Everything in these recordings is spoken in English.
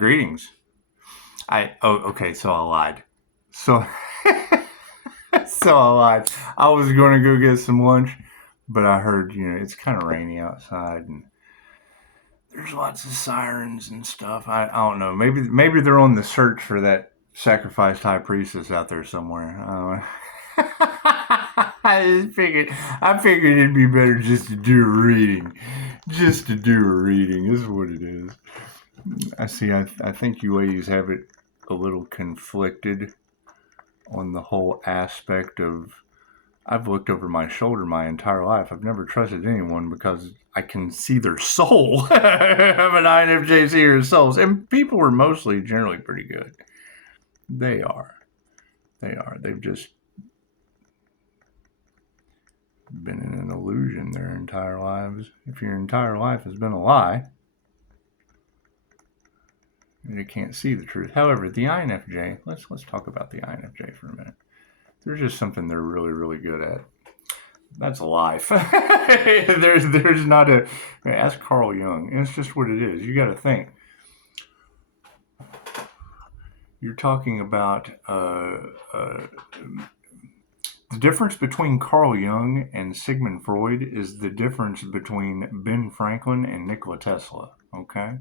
Greetings. Okay, so I lied. So, so I lied. I was going to go get some lunch, but I heard, it's kind of rainy outside and there's lots of sirens and stuff. I don't know. Maybe they're on the search for that sacrificed high priestess out there somewhere. I figured it'd be better just to do a reading. Just to do a reading is what it is. I see. I think you ladies have it a little conflicted on the whole aspect of. I've looked over my shoulder my entire life. I've never trusted anyone because I can see their soul. I'm an INFJ seer souls, and people are mostly generally pretty good. They are. They are. They've just been in an illusion their entire lives. If your entire life has been a lie, you can't see the truth. However, the INFJ, let's talk about the INFJ for a minute. There's just something they're really, really good at. That's life. there's not a. Ask Carl Jung. It's just what it is. You got to think. You're talking about the difference between Carl Jung and Sigmund Freud is the difference between Ben Franklin and Nikola Tesla. Okay.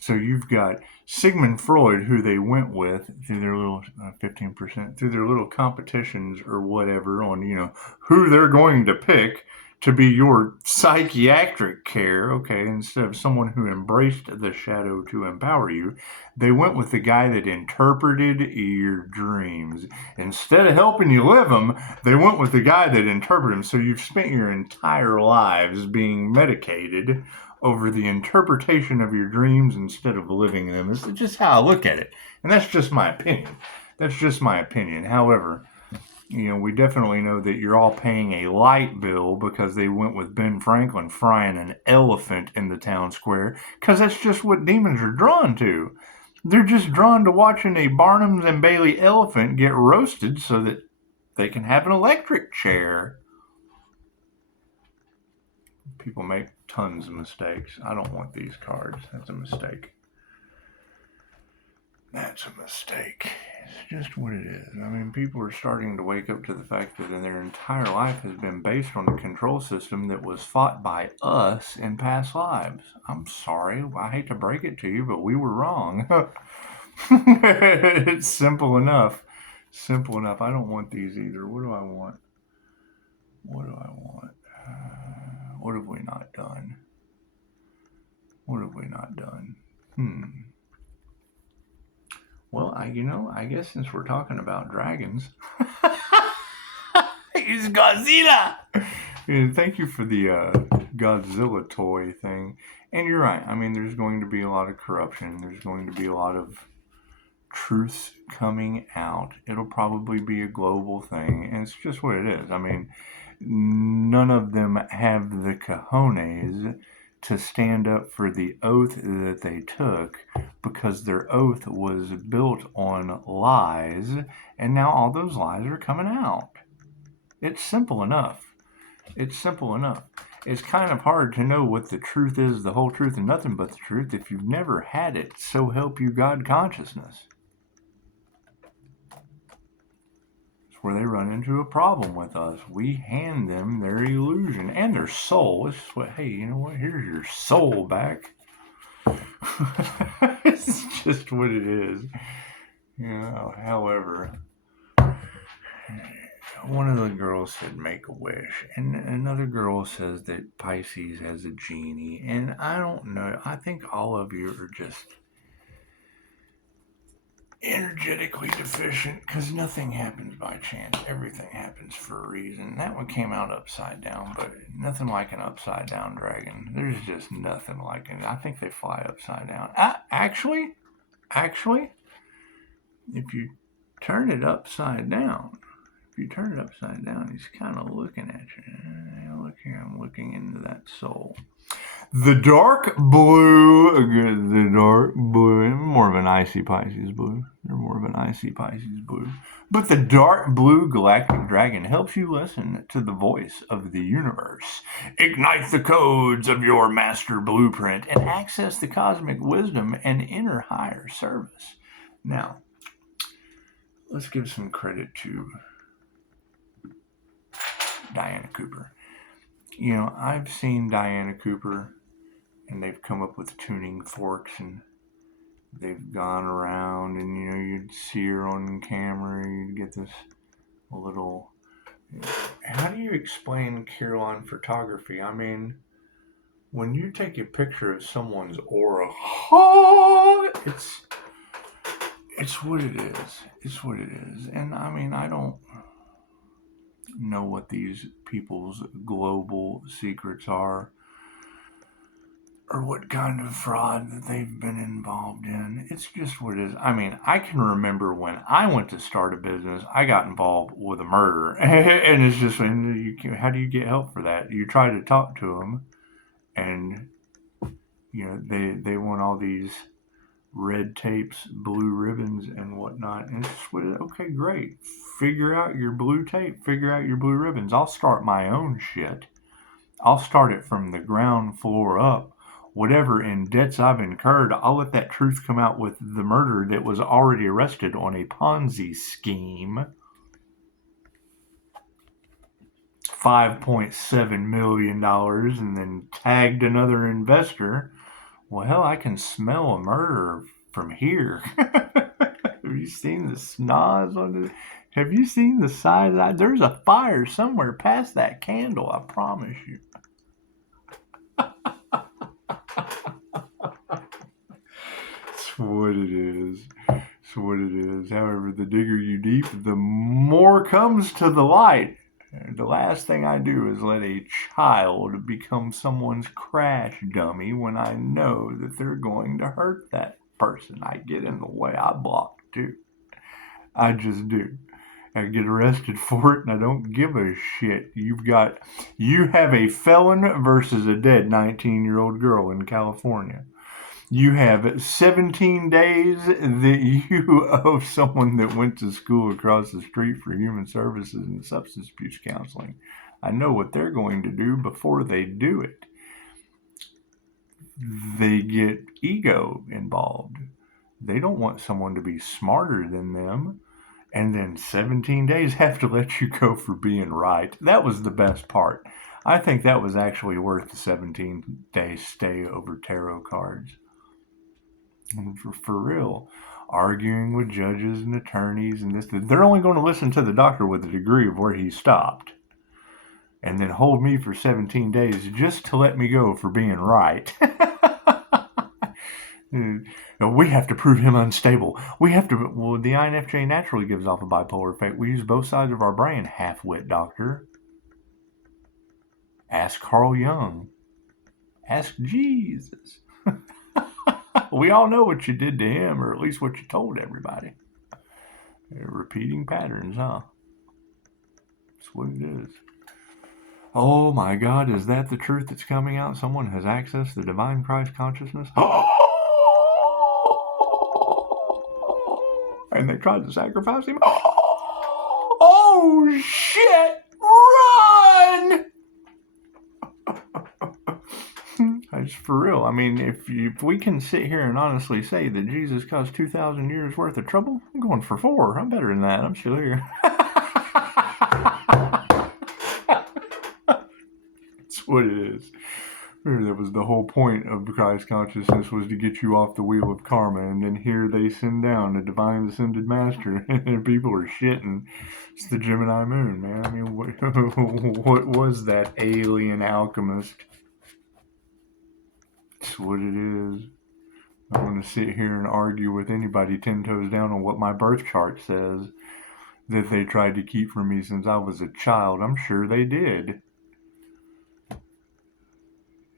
So you've got Sigmund Freud, who they went with through their little 15%, through their little competitions or whatever on, who they're going to pick to be your psychiatric care, okay, instead of someone who embraced the shadow to empower you. They went with the guy that interpreted your dreams. Instead of helping you live them, they went with the guy that interpreted them. So you've spent your entire lives being medicated over the interpretation of your dreams instead of living them. It's just how I look at it. And that's just my opinion. That's just my opinion. However, we definitely know that you're all paying a light bill because they went with Ben Franklin frying an elephant in the town square, because that's just what demons are drawn to. They're just drawn to watching a Barnum's and Bailey elephant get roasted so that they can have an electric chair. People make tons of mistakes. I don't want these cards. That's a mistake. That's a mistake. It's just what it is. I mean, people are starting to wake up to the fact that their entire life has been based on a control system that was fought by us in past lives. I'm sorry. I hate to break it to you, but we were wrong. It's simple enough. Simple enough. I don't want these either. What do I want? What do I want? What have we not done? What have we not done? Well, I guess since we're talking about dragons, it's Godzilla! And thank you for the Godzilla toy thing. And you're right. I mean, there's going to be a lot of corruption. There's going to be a lot of truths coming out. It'll probably be a global thing. And it's just what it is. I mean, none of them have the cojones to stand up for the oath that they took, because their oath was built on lies, and now all those lies are coming out. It's simple enough. It's simple enough. It's kind of hard to know what the truth is, the whole truth and nothing but the truth, if you've never had it, so help you God consciousness. Where they run into a problem with us. We hand them their illusion and their soul. It's just what, hey, you know what? Here's your soul back. It's just what it is. However, one of the girls said make a wish, and another girl says that Pisces has a genie, and I don't know. I think all of you are just energetically deficient, because nothing happens by chance. Everything happens for a reason. That one came out upside down, but nothing like an upside down dragon. There's just nothing like it. I think they fly upside down. Actually, if you turn it upside down, he's kind of looking at you. Look here, I'm looking into that soul. The dark blue, more of an icy Pisces blue. They're more of an icy Pisces blue. But the dark blue galactic dragon helps you listen to the voice of the universe, ignite the codes of your master blueprint, and access the cosmic wisdom and inner higher service. Now, let's give some credit to Diana Cooper. You know, I've seen Diana Cooper, and they've come up with tuning forks, and they've gone around, and you know, you'd see her on camera, you'd get this little. How do you explain Caroline photography? I mean, when you take a picture of someone's aura, it's what it is. It's what it is. And I mean, I don't know what these people's global secrets are, or what kind of fraud that they've been involved in. It's just what it is. I mean, I can remember when I went to start a business, I got involved with a murder. And it's just, how do you get help for that? You try to talk to them, and, you know, they want all these red tapes, blue ribbons, and whatnot. And it's just, okay, great. Figure out your blue tape, figure out your blue ribbons. I'll start my own shit. I'll start it from the ground floor up. Whatever in debts I've incurred, I'll let that truth come out with the murderer that was already arrested on a Ponzi scheme. $5.7 million, and then tagged another investor. Well, hell, I can smell a murderer from here. Have you seen the snaz on it? Have you seen the size? There's a fire somewhere past that candle, I promise you. It's what it is. It's what it is. However, the digger you deep, the more comes to the light. The last thing I do is let a child become someone's crash dummy when I know that they're going to hurt that person. I get in the way. I block too. I just do. I get arrested for it, and I don't give a shit. You have a felon versus a dead 19-year-old girl in California. You have 17 days that you owe someone that went to school across the street for human services and substance abuse counseling. I know what they're going to do before they do it. They get ego involved. They don't want someone to be smarter than them. And then 17 days have to let you go for being right. That was the best part. I think that was actually worth the 17-day stay over tarot cards. For real, arguing with judges and attorneys and this, they're only going to listen to the doctor with a degree of where he stopped, and then hold me for 17 days just to let me go for being right. We have to prove him unstable. We have to. Well, the INFJ naturally gives off a bipolar effect. We use both sides of our brain. Half-wit doctor. Ask Carl Jung. Ask Jesus. We all know what you did to him, or at least what you told everybody. Repeating patterns, huh? That's what it is. Oh my God, is that the truth that's coming out? Someone has accessed the divine Christ consciousness? And they tried to sacrifice him? Oh shit! Run! It's for real. I mean, if we can sit here and honestly say that Jesus caused 2,000 years worth of trouble, I'm going for 4. I'm better than that. I'm still here. That's what it is. That was the whole point of Christ consciousness, was to get you off the wheel of karma. And then here they send down a divine ascended master, and people are shitting. It's the Gemini moon, man. I mean, what was that alien alchemist? It's what it is. I want to sit here and argue with anybody 10 toes down on what my birth chart says that they tried to keep from me since I was a child. I'm sure they did.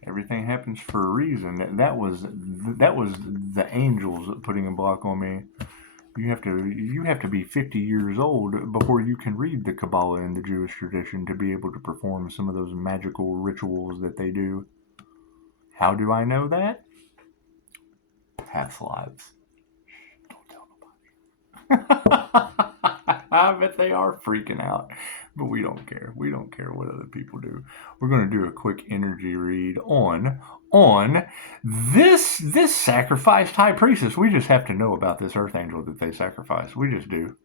Everything happens for a reason. That was the angels putting a block on me. You have to be 50 years old before you can read the Kabbalah in the Jewish tradition to be able to perform some of those magical rituals that they do. How do I know that? Past lives. Don't tell I bet they are freaking out, but we don't care. We don't care what other people do. We're going to do a quick energy read on this sacrificed high priestess. We just have to know about this earth angel that they sacrificed. We just do.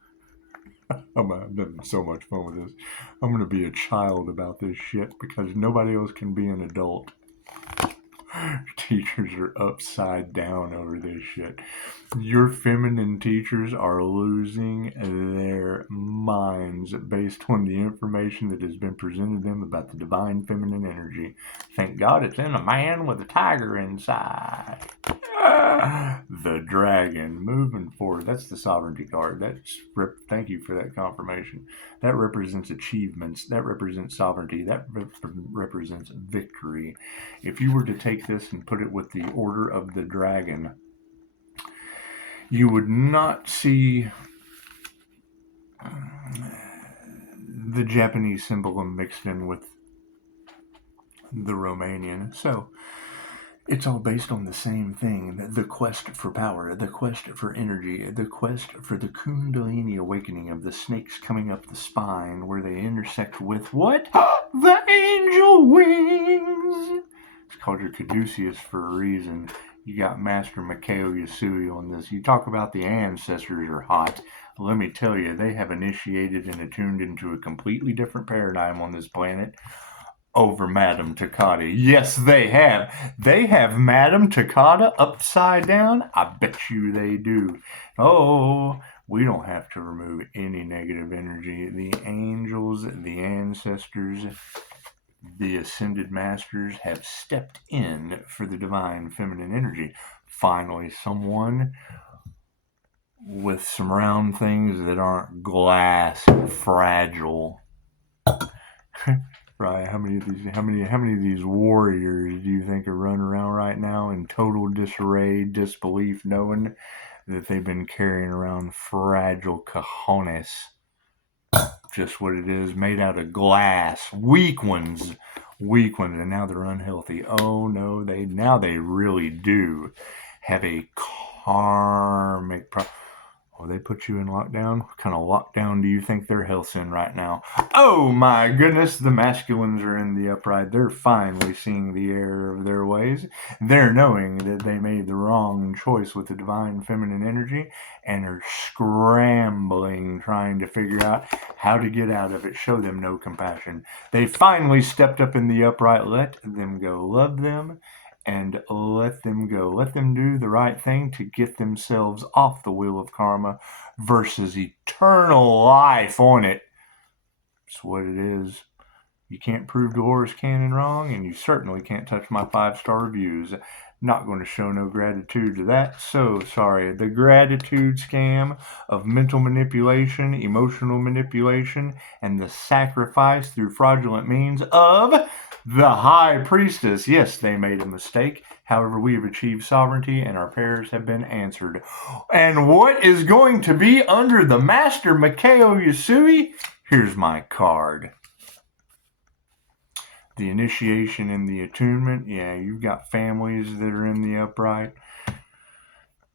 I'm having so much fun with this. I'm going to be a child about this shit because nobody else can be an adult. Teachers are upside down over this shit. Your feminine teachers are losing their minds based on the information that has been presented to them about the divine feminine energy. Thank God it's in a man with a tiger inside. The dragon moving forward. That's the sovereignty card. Thank you for that confirmation. That represents achievements. That represents sovereignty. That represents victory. If you were to take this and put it with the order of the dragon, you would not see the Japanese symbol mixed in with the Romanian. So it's all based on the same thing. The quest for power, the quest for energy, the quest for the Kundalini awakening of the snakes coming up the spine where they intersect with what? The angel wings! It's called your caduceus for a reason. You got Master Mikao Yasui on this. You talk about the ancestors are hot. Let me tell you, they have initiated and attuned into a completely different paradigm on this planet over Madame Takata. Yes, they have. They have Madame Takata upside down. I bet you they do. Oh, we don't have to remove any negative energy. The angels, the ancestors, the ascended masters have stepped in for the divine feminine energy. Finally, someone with some round things that aren't glass and fragile. Right? How many of these warriors do you think are running around right now in total disarray, disbelief, knowing that they've been carrying around fragile cojones? Just what it is, made out of glass, weak ones, and now they're unhealthy. Oh no, they really do have a karmic problem. Oh, they put you in lockdown? What kind of lockdown do you think their health's in right now? Oh my goodness, the masculines are in the upright. They're finally seeing the error of their ways. They're knowing that they made the wrong choice with the divine feminine energy and are scrambling, trying to figure out how to get out of it. Show them no compassion. They finally stepped up in the upright. Let them go. Love them. And let them go. Let them do the right thing to get themselves off the wheel of karma versus eternal life on it. It's what it is. You can't prove Dolores Cannon wrong, and you certainly can't touch my 5-star reviews. Not going to show no gratitude to that. So sorry. The gratitude scam of mental manipulation, emotional manipulation, and the sacrifice through fraudulent means of the high priestess. Yes, they made a mistake. However, we have achieved sovereignty and our prayers have been answered. And what is going to be under the Master Mikao Yasui? Here's my card. The initiation and the attunement. Yeah, you've got families that are in the upright.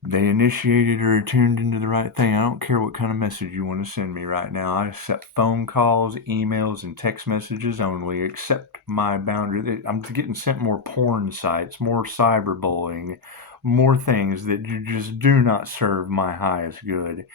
They initiated or attuned into the right thing. I don't care what kind of message you want to send me right now. I accept phone calls, emails, and text messages only. Accept my boundary. I'm getting sent more porn sites, more cyberbullying, more things that you just do not serve my highest good.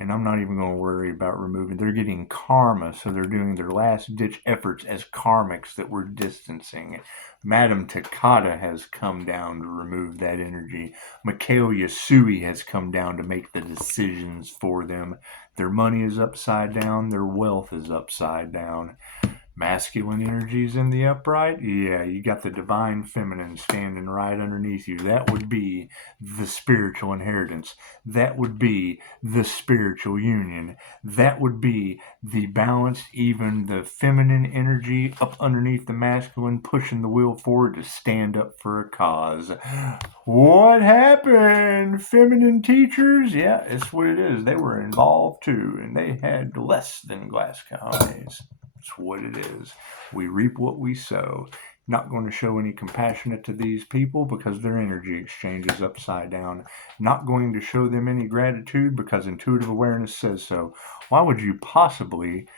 And I'm not even going to worry about removing. They're getting karma, so they're doing their last-ditch efforts as karmics that we're distancing. Madame Takata has come down to remove that energy. Mikao Yasui has come down to make the decisions for them. Their money is upside down. Their wealth is upside down. Masculine energies in the upright? Yeah, you got the divine feminine standing right underneath you. That would be the spiritual inheritance. That would be the spiritual union. That would be the balanced, even the feminine energy up underneath the masculine, pushing the wheel forward to stand up for a cause. What happened? Feminine teachers? Yeah, it's what it is. They were involved too, and they had less than glass cojones. That's what it is. We reap what we sow. Not going to show any compassion to these people because their energy exchange is upside down. Not going to show them any gratitude because intuitive awareness says so. Why would you possibly?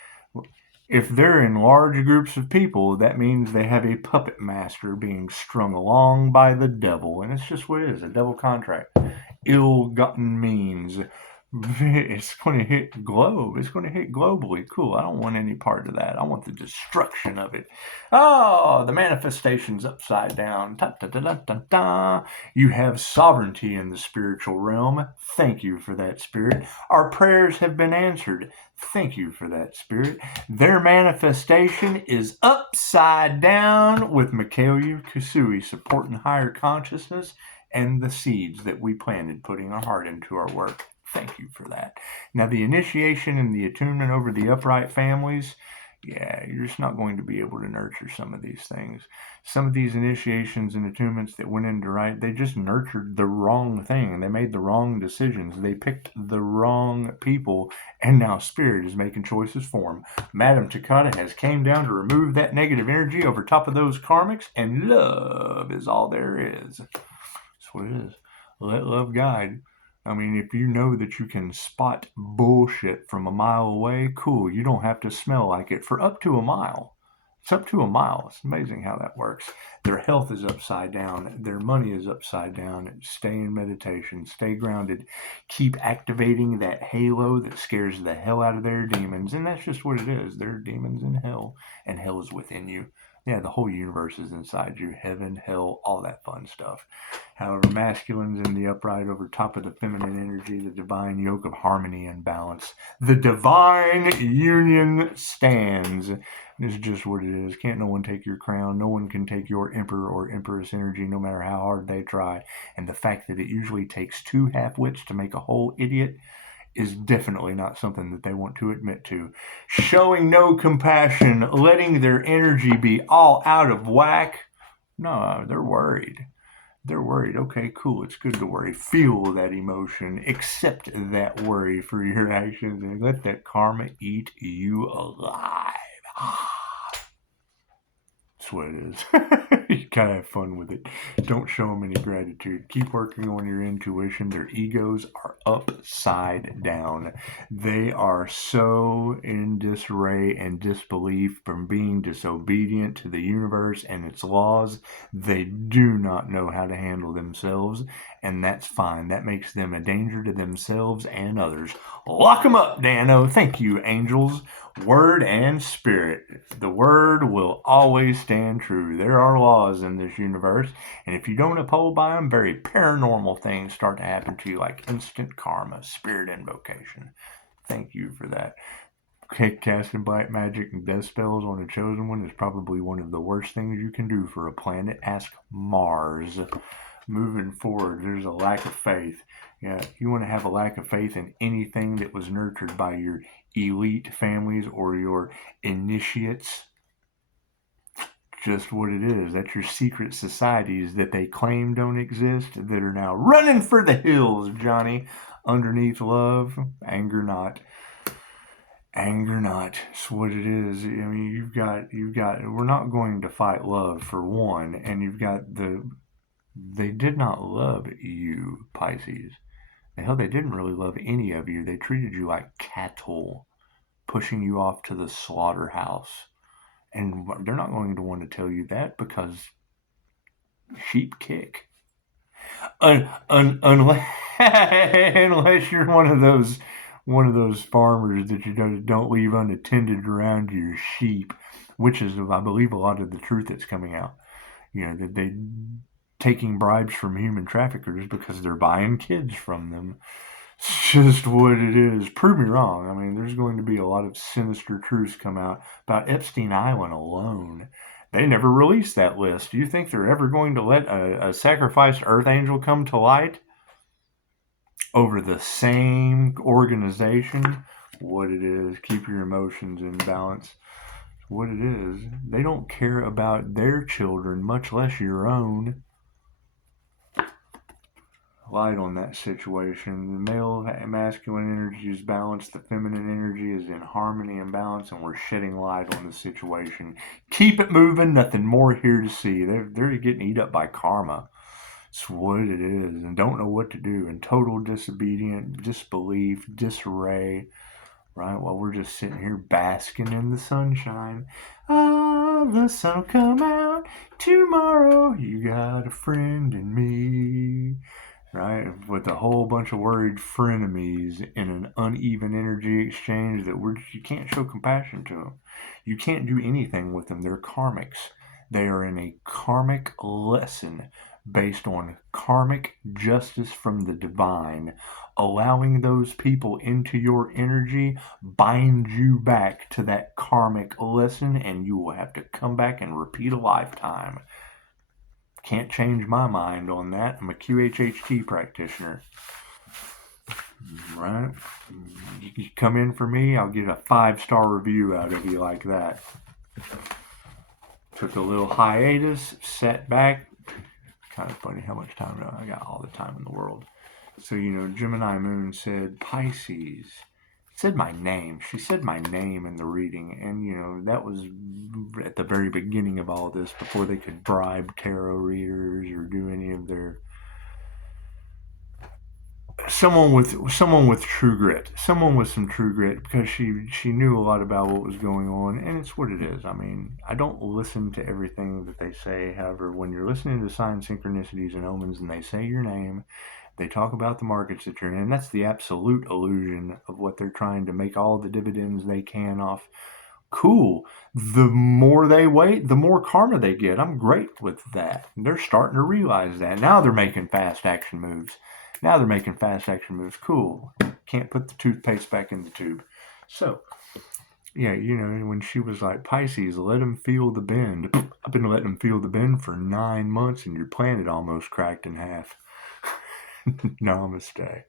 If they're in large groups of people, that means they have a puppet master being strung along by the devil. And it's just what it is, a devil contract. Ill-gotten means. It's going to hit globe. It's going to hit globally. Cool. I don't want any part of that. I want the destruction of it. Oh, the manifestation's upside down. Da, da, da, da, da, da. You have sovereignty in the spiritual realm. Thank you for that, Spirit. Our prayers have been answered. Thank you for that, Spirit. Their manifestation is upside down with Mikhail Kusui supporting higher consciousness and the seeds that we planted, putting our heart into our work. Thank you for that. Now, the initiation and the attunement over the upright families, yeah, you're just not going to be able to nurture some of these things. Some of these initiations and attunements that went into right, they just nurtured the wrong thing. They made the wrong decisions. They picked the wrong people, and now Spirit is making choices for them. Madame Takata has came down to remove that negative energy over top of those karmics, and love is all there is. That's what it is. Let love guide. I mean, if you know that you can spot bullshit from a mile away, cool. You don't have to smell like it for up to a mile. It's up to a mile. It's amazing how that works. Their health is upside down. Their money is upside down. Stay in meditation. Stay grounded. Keep activating that halo that scares the hell out of their demons. And that's just what it is. There are demons in hell, and hell is within you. Yeah, the whole universe is inside you. Heaven, hell, all that fun stuff. However, masculine's in the upright over top of the feminine energy, the divine yoke of harmony and balance. The divine union stands. This is just what it is. Can't no one take your crown. No one can take your emperor or empress energy, no matter how hard they try. And the fact that it usually takes two half-wits to make a whole idiot is definitely not something that they want to admit to. Showing no compassion, letting their energy be all out of whack. No, they're worried. They're worried. Okay, cool. It's good to worry. Feel that emotion. Accept that worry for your actions and let that karma eat you alive. That's what it is. You gotta have fun with it. Don't show them any gratitude. Keep working on your intuition. Their egos are upside down. They are so in disarray and disbelief from being disobedient to the universe and its laws. They do not know how to handle themselves, and that's fine. That makes them a danger to themselves and others. Lock them up, Dano. Thank you, angels. Word and spirit. The word will always stand true. There are laws in this universe, and if you don't uphold by them, very paranormal things start to happen to you, like instant karma, spirit invocation. Thank you for that. Casting black magic and death spells on a chosen one is probably one of the worst things you can do for a planet. Ask Mars. Moving forward, there's a lack of faith. Yeah, you want to have a lack of faith in anything that was nurtured by your elite families or your initiates. Just what it is. That's your secret societies that they claim don't exist, that are now running for the hills, Johnny. Underneath love, anger not. Anger not. It's what it is. I mean, you've got, we're not going to fight love for one, and you've got they did not love you, Pisces. Hell, they didn't really love any of you. They treated you like cattle, pushing you off to the slaughterhouse. And they're not going to want to tell you that because sheep kick. Unless you're one of those farmers that you don't leave unattended around your sheep, which is, I believe, a lot of the truth that's coming out. You know, that they taking bribes from human traffickers because they're buying kids from them. It's just what it is. Prove me wrong. I mean, there's going to be a lot of sinister truths come out about Epstein Island alone. They never released that list. Do you think they're ever going to let a sacrificed earth angel come to light over the same organization? What it is. Keep your emotions in balance. What it is. They don't care about their children, much less your own. light on that situation. The male masculine energy is balanced, the feminine energy is in harmony and balance, and we're shedding light on the situation. Keep it moving, nothing more here to see. They're getting eat up by karma. It's what it is, and don't know what to do, and total disobedient, disbelief, disarray, right? While we're just sitting here basking in the sunshine. Ah, the sun will come out tomorrow. You got a friend in me, right? With a whole bunch of worried frenemies in an uneven energy exchange that you can't show compassion to them. You can't do anything with them. They're karmics. They are in a karmic lesson based on karmic justice from the divine. Allowing those people into your energy bind you back to that karmic lesson, and you will have to come back and repeat a lifetime. Can't change my mind on that. I'm a QHHT practitioner. Right? You come in for me, I'll get a 5-star review out of you like that. Took a little hiatus, sat back. Kind of funny how much time I got. All the time in the world. So, Gemini Moon said Pisces. Said my name. She said my name in the reading, and that was at the very beginning of all this, before they could bribe tarot readers or do any of their. Someone with true grit, someone with some true grit, because she knew a lot about what was going on, and it's what it is. I mean, I don't listen to everything that they say. However, when you're listening to sign synchronicities and omens, and they say your name, they talk about the markets that you're in. That's the absolute illusion of what they're trying to make all the dividends they can off. Cool. The more they wait, the more karma they get. I'm great with that. They're starting to realize that. Now they're making fast action moves. Cool. Can't put the toothpaste back in the tube. So, yeah, when she was like, Pisces, let them feel the bend. I've been letting them feel the bend for 9 months, and your planet almost cracked in half. Namaste.